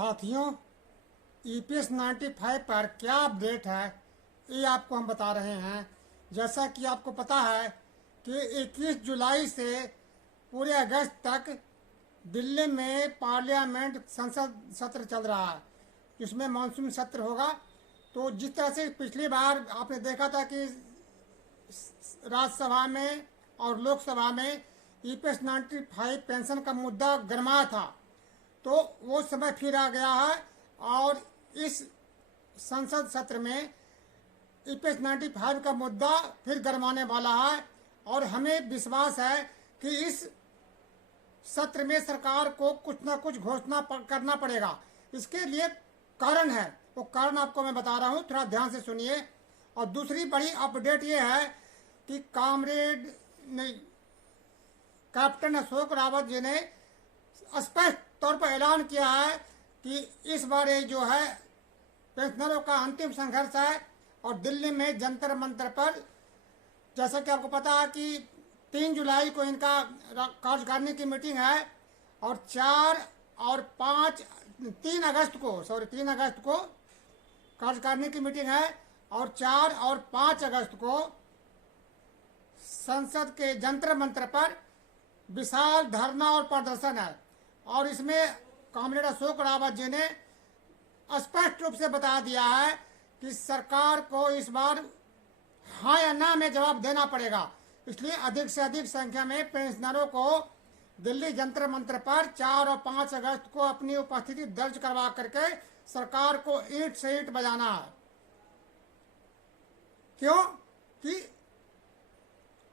साथियों, ईपीएस 95 पर क्या अपडेट है ये आपको हम बता रहे हैं। जैसा कि आपको पता है कि 21 जुलाई से पूरे अगस्त तक दिल्ली में पार्लियामेंट संसद सत्र चल रहा है, जिसमें मानसून सत्र होगा। तो जिस तरह से पिछली बार आपने देखा था कि राज्यसभा में और लोकसभा में ईपीएस 95 पेंशन का मुद्दा गरमाया था, तो वो समय फिर आ गया है और इस संसद सत्र में ईपीएस 95 का मुद्दा फिर गरमाने वाला है। और हमें विश्वास है कि इस सत्र में सरकार को कुछ ना कुछ घोषणा करना पड़ेगा। इसके लिए कारण है, वो कारण आपको मैं बता रहा हूँ, थोड़ा ध्यान से सुनिए। और दूसरी बड़ी अपडेट ये है कि कामरेड नहीं, कैप्टन अशोक रावत जी ने स्पष्ट तौर पर ऐलान किया है कि इस बार ये जो है पेंशनरों का अंतिम संघर्ष है। और दिल्ली में जंतर मंतर पर, जैसा कि आपको पता है कि 3 जुलाई को इनका कार्यकारिणी की मीटिंग है और 3 अगस्त को कार्यकारिणी की मीटिंग है और 4 और 5 अगस्त को संसद के जंतर मंतर पर विशाल धरना और प्रदर्शन है। और इसमें कॉमरेड अशोक रावत जी ने स्पष्ट रूप से बता दिया है कि सरकार को इस बार हाँ या ना में जवाब देना पड़ेगा। इसलिए अधिक से अधिक संख्या में पेंशनरों को दिल्ली जंतर मंतर पर 4 और 5 अगस्त को अपनी उपस्थिति दर्ज करवा करके सरकार को ईंट से ईंट बजाना है। क्यों कि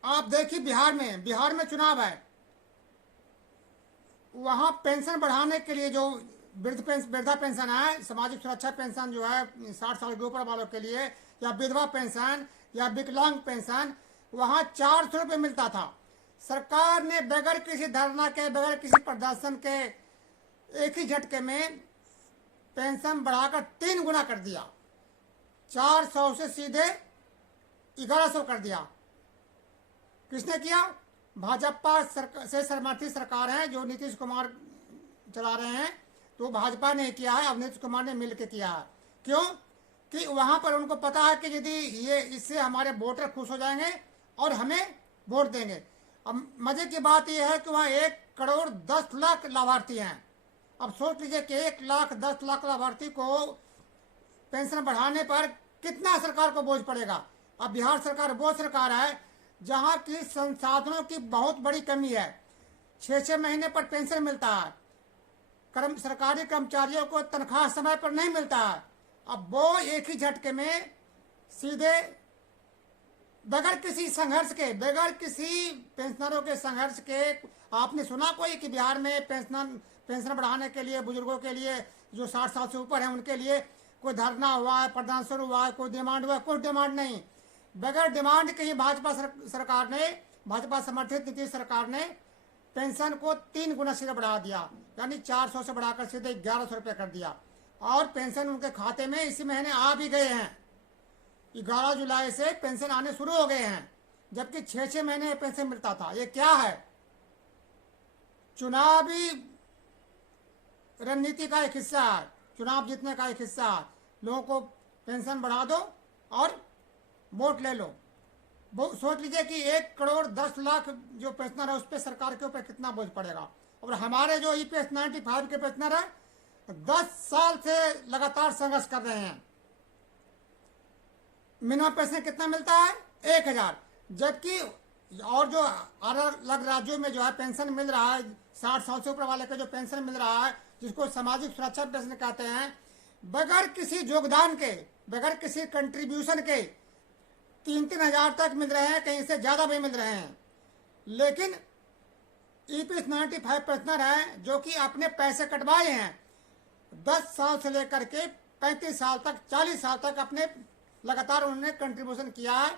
आप देखिए, बिहार में चुनाव है, वहां पेंशन बढ़ाने के लिए जो वृद्धा पेंशन है, सामाजिक सुरक्षा पेंशन जो है 60 साल के ऊपर वालों के लिए, या विधवा पेंशन या विकलांग पेंशन, वहां 400 रुपये मिलता था। सरकार ने बगैर किसी धरना के, बगैर किसी प्रदर्शन के एक ही झटके में पेंशन बढ़ाकर 3 गुना कर दिया। 400 से सीधे 1100 कर दिया। किसने किया? भाजपा से समर्थित सरकार है जो नीतीश कुमार चला रहे हैं, तो भाजपा ने किया है और नीतीश कुमार ने मिलकर किया है। क्यों कि वहां पर उनको पता है कि यदि ये इससे हमारे वोटर खुश हो जाएंगे और हमें वोट देंगे। अब मजे की बात यह है कि वहाँ 1 करोड़ 10 लाख लाभार्थी हैं। अब सोच लीजिए कि 1 लाख 10 लाख लाभार्थी को पेंशन बढ़ाने पर कितना सरकार को बोझ पड़ेगा। अब बिहार सरकार वो सरकार है जहाँ की संसाधनों की बहुत बड़ी कमी है। 6-6 महीने पर पेंशन मिलता है, सरकारी कर्मचारियों को तनख्वाह समय पर नहीं मिलता है। अब वो एक ही झटके में सीधे बगैर किसी संघर्ष के, बगैर किसी पेंशनरों के संघर्ष के, आपने सुना कोई कि बिहार में पेंशन बढ़ाने के लिए बुजुर्गों के लिए जो 60 साल से ऊपर हैं उनके लिए कोई धरना हुआ है, प्रदर्शन हुआ है, कोई डिमांड हुआ है? कोई डिमांड नहीं। बगैर डिमांड के ही भाजपा सरकार ने, भाजपा समर्थित नीतीश सरकार ने पेंशन को 3 गुना सीधे बढ़ा दिया, यानी 400 से बढ़ाकर सीधे 1100 रुपये कर दिया। और पेंशन उनके खाते में इसी महीने आ भी गए हैं। 11 जुलाई से पेंशन आने शुरू हो गए हैं, जबकि 6-6 महीने पेंशन मिलता था। ये क्या है? चुनावी रणनीति का एक हिस्सा है, चुनाव जीतने का एक हिस्सा है। लोगों को पेंशन बढ़ा दो और वोट ले लो। सोच लीजिए कि 1 करोड़ 10 लाख जो पेंशनर है उस पर सरकार के ऊपर कितना बोझ पड़ेगा। और हमारे जो ईपीएस 95 के पेंशनर है 10 साल से लगातार संघर्ष कर रहे हैं। मिनिमम पेंशन कितना मिलता है? 1000। जबकि और जो अलग अलग राज्यों में जो है पेंशन मिल रहा है, 60 साल से ऊपर वाले का जो पेंशन मिल रहा है, जिसको सामाजिक सुरक्षा पेंशन कहते हैं, बगैर किसी योगदान के, बगैर किसी कंट्रीब्यूशन के 3-3 हजार तक मिल रहे हैं, कहीं से ज्यादा भी मिल रहे हैं। लेकिन ईपीएस 95 पेंशनर हैं जो कि अपने पैसे कटवाए हैं, 10 साल से लेकर के 35 साल तक, 40 साल तक अपने लगातार उन्होंने कंट्रीब्यूशन किया है।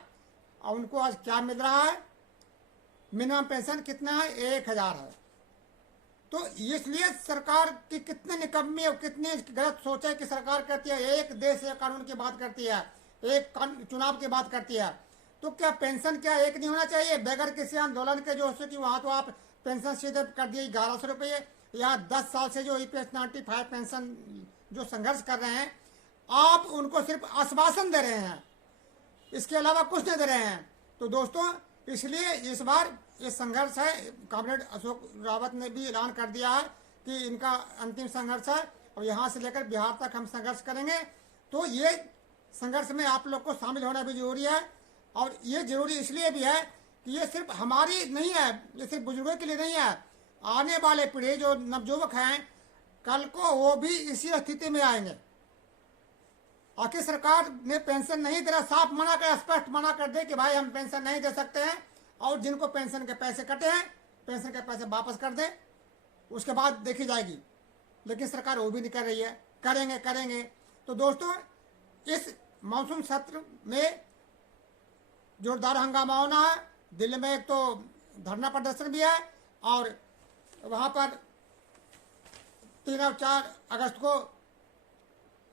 और उनको आज क्या मिल रहा है? मिनिमम पेंशन कितना है? 1000 है। तो इसलिए सरकार की कितनी निकम्मी और कितनी गलत सोच है कि सरकार कहती है एक देश एक कानून की बात करती है, एक चुनाव की बात करती है। तो क्या पेंशन क्या एक नहीं होना चाहिए? बगैर किसी आंदोलन के जो कि वहां तो आप पेंशन सीधे कर दिए 1100 रुपये, या 10 साल से जो ईपीएस 95 पेंशन जो संघर्ष कर रहे हैं, आप उनको सिर्फ आश्वासन दे रहे हैं, इसके अलावा कुछ नहीं दे रहे हैं। तो दोस्तों, इसलिए इस बार ये संघर्ष है, कॉमरेड अशोक रावत ने भी ऐलान कर दिया है कि इनका अंतिम संघर्ष है और यहाँ से लेकर बिहार तक हम संघर्ष करेंगे। तो ये संघर्ष में आप लोग को शामिल होना भी जरूरी है, और ये जरूरी इसलिए भी है कि ये सिर्फ हमारी नहीं है, ये सिर्फ बुजुर्गों के लिए नहीं है। आने वाले पीढ़ी जो नवयुवक हैं, कल को वो भी इसी स्थिति में आएंगे। आखिर सरकार ने पेंशन नहीं दे रहा, साफ मना कर, स्पष्ट मना कर दे कि भाई हम पेंशन नहीं दे सकते हैं, और जिनको पेंशन के पैसे कटे हैं पेंशन के पैसे वापस कर दे, उसके बाद देखी जाएगी। लेकिन सरकार वो भी नहीं कर रही है। करेंगे। तो दोस्तों, इस मानसून सत्र में जोरदार हंगामा होना है। दिल्ली में एक तो धरना प्रदर्शन भी है, और वहाँ पर 3 और 4 अगस्त को,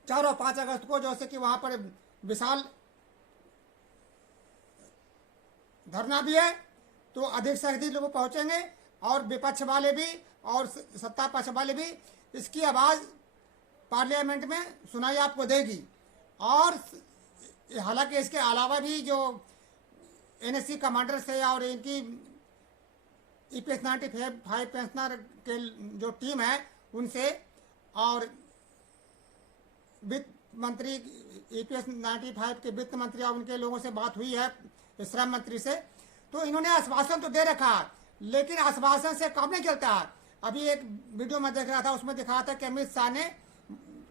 4 और 5 अगस्त को जैसे कि वहाँ पर विशाल धरना भी है। तो अधिक से अधिक लोग पहुँचेंगे, और विपक्ष वाले भी और सत्ता पक्ष वाले भी इसकी आवाज़ पार्लियामेंट में सुनाई आपको देगी। और हालांकि इसके अलावा भी जो एनएससी कमांडर से और इनकी ईपीएस 95 पेंशनर के जो टीम है उनसे, और वित्त मंत्री ईपीएस 95 के वित्त मंत्री और उनके लोगों से बात हुई है, श्रम मंत्री से। तो इन्होंने आश्वासन तो दे रखा है, लेकिन आश्वासन से काम नहीं चलता है। अभी एक वीडियो में देख रहा था, उसमें दिखा था कि अमित शाह ने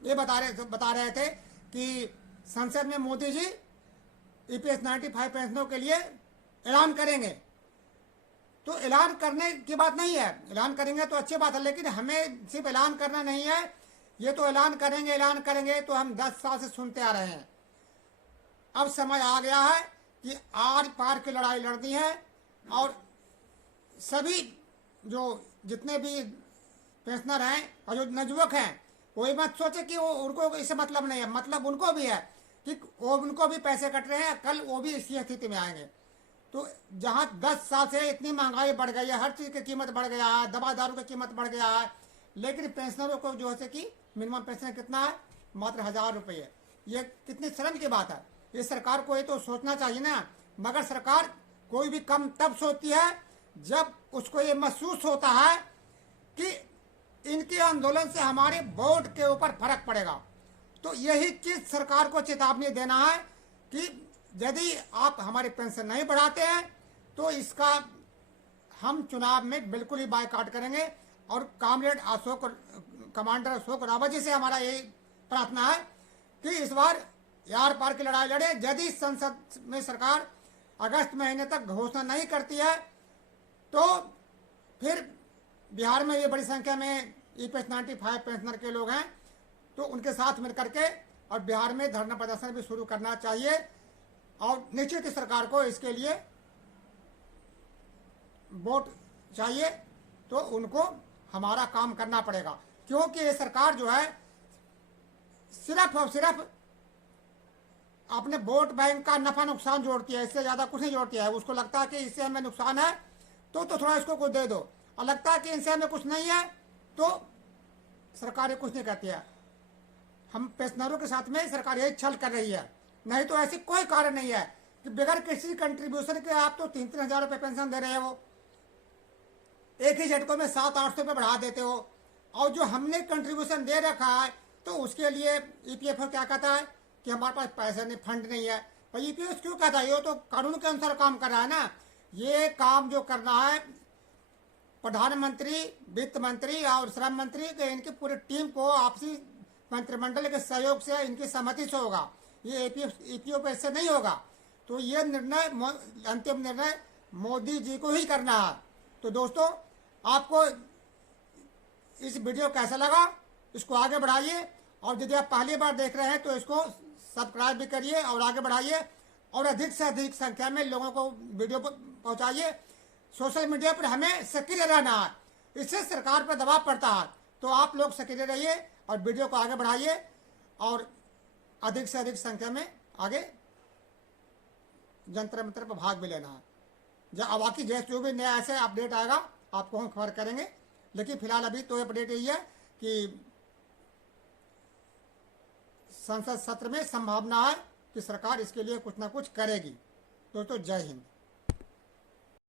ये बता रहे थे कि संसद में मोदी जी ईपीएस 95 पेंशनों के लिए ऐलान करेंगे। तो ऐलान करने की बात नहीं है, ऐलान करेंगे तो अच्छी बात है, लेकिन हमें सिर्फ ऐलान करना नहीं है। ये तो ऐलान करेंगे तो हम 10 साल से सुनते आ रहे हैं। अब समय आ गया है कि आर पार की लड़ाई लड़नी है, और सभी जो जितने भी पेंशनर हैं और जो नवयुवक हैं, कोई मत सोचे कि वो उनको इससे मतलब नहीं है। मतलब उनको भी है कि वो उनको भी पैसे कट रहे हैं, कल वो भी इसी स्थिति में आएंगे। तो जहाँ 10 साल से इतनी महंगाई बढ़ गई है, हर चीज़ की कीमत बढ़ गया है, दवा दारू की कीमत बढ़ गया है, लेकिन पेंशनरों को जो है कि मिनिमम पेंशन कितना है, मात्र 1000 रुपये। ये कितनी शर्म की बात है। ये सरकार को ये तो सोचना चाहिए ना। मगर सरकार कोई भी कम तब सोचती है जब उसको ये महसूस होता है कि इनके आंदोलन से हमारे वोट के ऊपर फर्क पड़ेगा। तो यही चीज सरकार को चेतावनी देना है कि यदि आप हमारे पेंशन नहीं बढ़ाते हैं तो इसका हम चुनाव में बिल्कुल ही बायकॉट करेंगे। और कमांडर अशोक रावत जी से हमारा ये प्रार्थना है कि इस बार यार पार की लड़ाई लड़े। यदि संसद में सरकार अगस्त महीने तक घोषणा नहीं करती है तो फिर बिहार में ये बड़ी संख्या में ईपीएस 95 पेंशनर के लोग हैं, तो उनके साथ मिल करके और बिहार में धरना प्रदर्शन भी शुरू करना चाहिए। और निश्चित सरकार को इसके लिए वोट चाहिए, तो उनको हमारा काम करना पड़ेगा, क्योंकि ये सरकार जो है सिर्फ और सिर्फ अपने वोट बैंक का नफा नुकसान जोड़ती है, इससे ज्यादा कुछ नहीं जोड़ती है। उसको लगता है कि इससे हमें नुकसान है तो थोड़ा इसको कुछ दे दो, और लगता है कि इनसे हमें कुछ नहीं है तो सरकार कुछ नहीं कहती है। हम पेंशनरों के साथ में सरकार यही छल कर रही है, नहीं तो ऐसी कोई कारण नहीं है कि बगैर किसी कंट्रीब्यूशन के आप तो 3-3 हजार रुपये पेंशन दे रहे हो, एक ही झटकों में 700-800 रुपये बढ़ा देते हो। और जो हमने कंट्रीब्यूशन दे रखा है तो उसके लिए ईपीएफओ क्या कहता है कि हमारे पास पैसे नहीं, फंड नहीं है। पर ईपीएफ क्यों कहता है? ये तो कानून के अनुसार काम कर रहा है ना। ये काम जो करना है प्रधानमंत्री, वित्त मंत्री और श्रम मंत्री के इनकी पूरी टीम को आपसी मंत्रिमंडल के सहयोग से, इनकी सहमति से होगा। ये ईपीएफ से नहीं होगा। तो ये निर्णय, अंतिम निर्णय मोदी जी को ही करना है। तो दोस्तों, आपको इस वीडियो कैसा लगा, इसको आगे बढ़ाइए, और यदि आप पहली बार देख रहे हैं तो इसको सब्सक्राइब भी करिए और आगे बढ़ाइए, और अधिक से अधिक संख्या में लोगों को वीडियो पहुंचाइए। सोशल मीडिया पर हमें सक्रिय रहना है, इससे सरकार पर दबाव पड़ता है। तो आप लोग सक्रिय रहिए और वीडियो को आगे बढ़ाइए, और अधिक से अधिक संख्या में आगे जंतर मंतर पर भाग भी लेना है। जब बाकी जैसे जो भी नया ऐसे अपडेट आएगा आपको हम खबर करेंगे। लेकिन फिलहाल अभी तो अपडेट यही है कि संसद सत्र में संभावना है कि सरकार इसके लिए कुछ ना कुछ करेगी। दोस्तों जय हिंद।